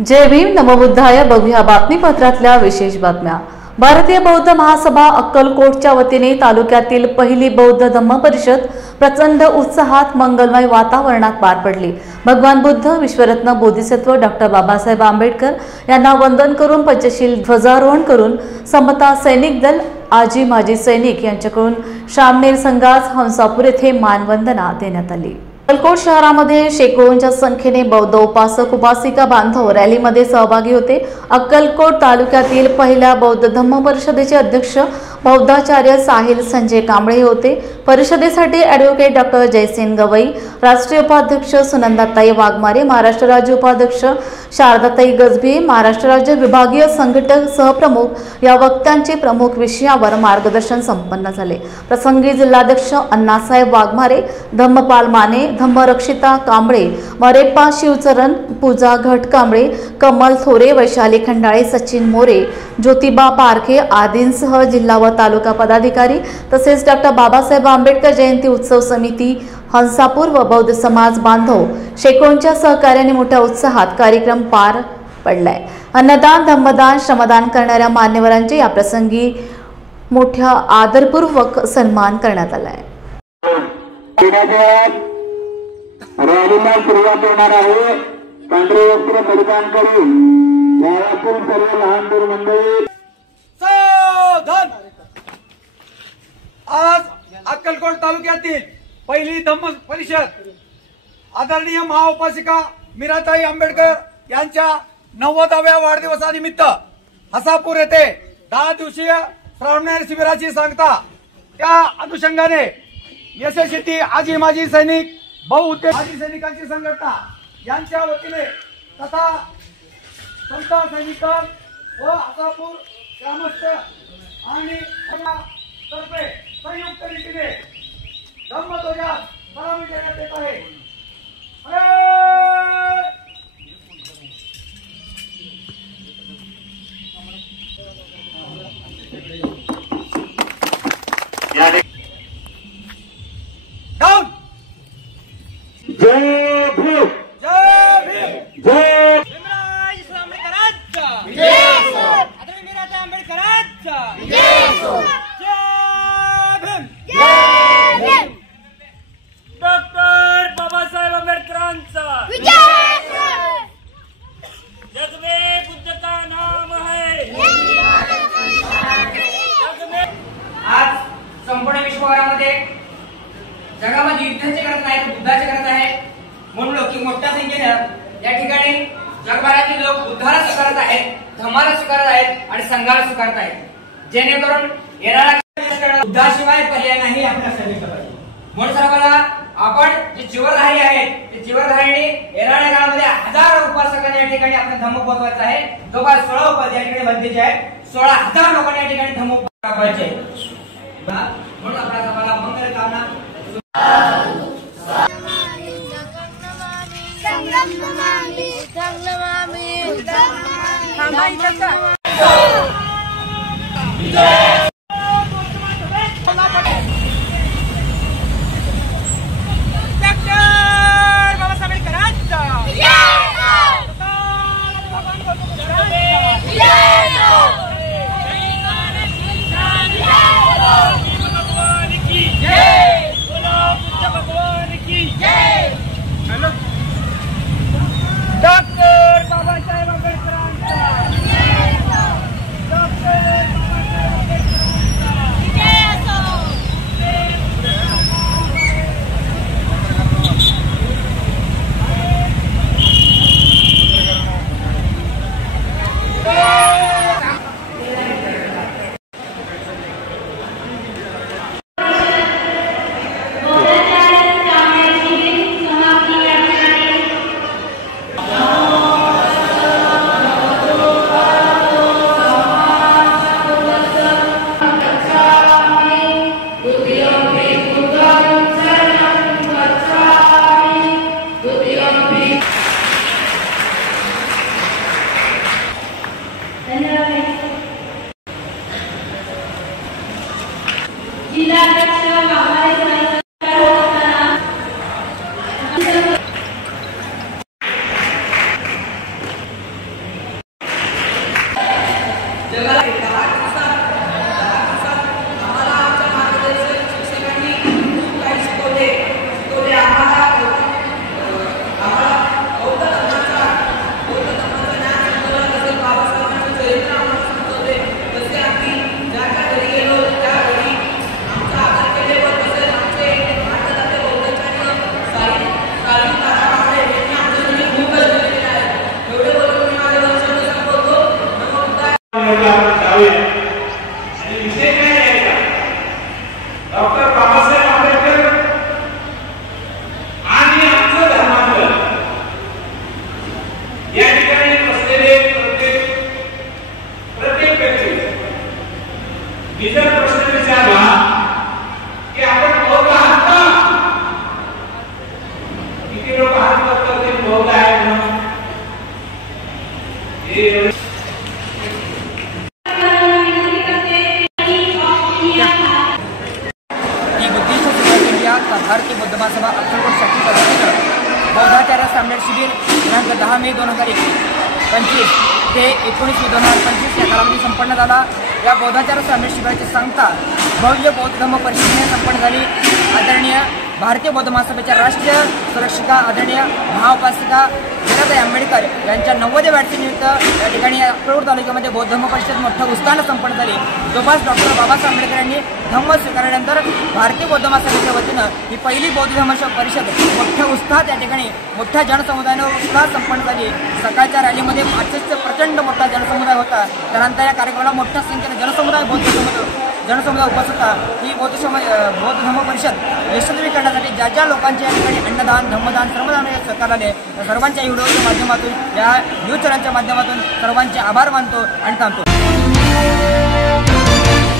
जय भीम नमोबुद्धाय. बघूया बातमीपत्रातल्या विशेष बातम्या. भारतीय बौद्ध महासभा अक्कलकोटच्या वतीने तालुक्यातील पहिली बौद्ध धम्म परिषद प्रचंड उत्साहात मंगलमय वातावरणात पार पडली. भगवान बुद्ध, विश्वरत्न बोधिसत्व डॉक्टर बाबासाहेब आंबेडकर यांना वंदन करून पंचशील ध्वजारोहण करून समता सैनिक दल, आजी माजी सैनिक यांच्याकडून श्रामणेर संघास हंसापूर येथे मानवंदना देण्यात आली. अक्कलकोट शहरामध्ये शेकडोंच्या संख्येने बौद्ध उपासक उपासिका बांधव रॅलीमध्ये सहभागी होते. अक्कलकोट तालुक्यातील पहिल्या बौद्ध धम्म परिषदेचे अध्यक्ष बौद्धाचार्य साहिल संजय कांबळे होते. परिषदेसाठी ॲडव्होकेट डॉक्टर जयसिंग गवई, राष्ट्रीय उपाध्यक्ष सुनंदाताई वाघमारे, महाराष्ट्र राज्य उपाध्यक्ष शारदाताई गजबी, महाराष्ट्र राज्य विभागीय संघटक सहप्रमुख या वक्त्यांचे प्रमुख विषयावर मार्गदर्शन संपन्न झाले. प्रसंगी जिल्हाध्यक्ष अण्णासाहेब वाघमारे, धम्मपाल माने, धम्मरक्षिता कांबळे, मरेप्पा शिवचरण, पूजा घट कांबळे, कमल थोरे, वैशाली खंडाळे, सचिन मोरे, ज्योतिबा पारखे आदींसह जिल्हा व तालुका पदाधिकारी तसेच डॉक्टर बाबासाहेब आंबेडकर जयंती उत्सव समिती हंसापूर व बौद्ध समाज बांधव शेकडोंच्या सहकार्याने मोठ्या उत्साहात कार्यक्रम पार पडलाय. अन्नदान, धम्मदान, श्रमदान करणाऱ्या मान्यवरांचे या प्रसंगी मोठ्या आदरपूर्वक सन्मान करण्यात आलाय. रॅलीला सुरुवात होणार आहे. पांढरे वस्त्र परिधान करून गावातील सर्व लहान मूल मंडळी सावधान. आज अक्कलकोट तालुक्यातील पहिली धम्म परिषद आदरणीय महाउपासिका मीराताई आंबेडकर यांच्या 90व्या वाढदिवसानिमित्त हसापूर येथे 10 दिवसीय श्रामणेर शिबिराची सांगता. त्या अनुषंगाने यशस्वी आजी माजी सैनिक, बहुउद्देश माजी सैनिकांची संघटना यांच्या वतीने तथा समता सैनिक व हसापूर ग्रामस्थ आणि तर्फे संयुक्त रीतीने धम्मध्वजास सलामी देण्यात येत आहे. जय भीम, जय भीम, जय भीमराव आंबेडकरांचा जय हो. आदरणीय मीराताई आंबेडकरांचा जय हो. जय भीम, जय भीम. डॉक्टर बाबासाहेब आंबेडकरांचा जय हो. जग में बुद्ध का नाम है. जग में आज संपूर्ण विश्वभरामध्ये जगामध्ये युद्धाचे करत नाही तर बुद्धाचे करत आहे. म्हणून लोक मोठ्या संख्येने या ठिकाणी जगभरातील लोक बुद्धाला स्वीकारत आहेत, धम्माला स्वीकारत आहेत आणि संघाला स्वीकारत आहेत. जेणेकरून येणारा बुद्धाशिवाय पर्याय नाही आपल्या सैनिकाला. म्हणून सर्वांना आपण जे जीवधारी आहेत ते जीवधारीने येणाऱ्या काळामध्ये हजारो उपासकांना या ठिकाणी आपला धम्म पोहोचवायचा आहे. जवळपास 16 उपास या ठिकाणी बनतेचे आहे. 16,000 लोकांना या ठिकाणी धम्म पोहोचवायचे. म्हणून आपल्या सर्वांना मंगल कामना. सामनेट शिबिर दिनांक 10 मे 2025 ते 19 मे 2025 या कालावधी संपन्न झाला। या बौद्धाचार्य सामनेट शिबिराची सांगता भव्य बौद्ध धम्म परिषदेने संपन्न झाली। आदरणीय भारतीय बौद्ध महासभेच्या राष्ट्रीय सुरक्षिका आदरणीय महाउपासिका वीराताई आंबेडकर यांच्या 90व्या वाढदिवसानिमित्त या ठिकाणी अक्कलकोट तालुक्यामध्ये बौद्ध धम्म परिषद मोठ्या उत्साहाने संपन्न झाली। जोपास डॉक्टर बाबासाहेब आंबेडकर यांनी धम्म स्वीकारल्यानंतर भारतीय बौद्ध महासभेच्या वतीनं ही पहिली बौद्ध धम्म परिषद मोठ्या उत्साहात या ठिकाणी मोठ्या जनसमुदायाने उत्साहात संपन्न झाली। सकाळच्या रॅलीमध्ये 500चा प्रचंड मोठा जनसमुदाय होता। त्यानंतर या कार्यक्रमाला मोठ्या संख्येने जनसमुदाय उपस्थित होता। ही बौद्ध धम्म परिषद यशस्वी करण्यासाठी ज्या लोकांचे या ठिकाणी अन्नदान धम्मदान श्रमदान सहकार्य आले सर्वांच्या व्हिडिओच्या माध्यमातून या न्यूज चॅनलच्या माध्यमातून सर्वांचे आभार मानतो आणि थांबतो।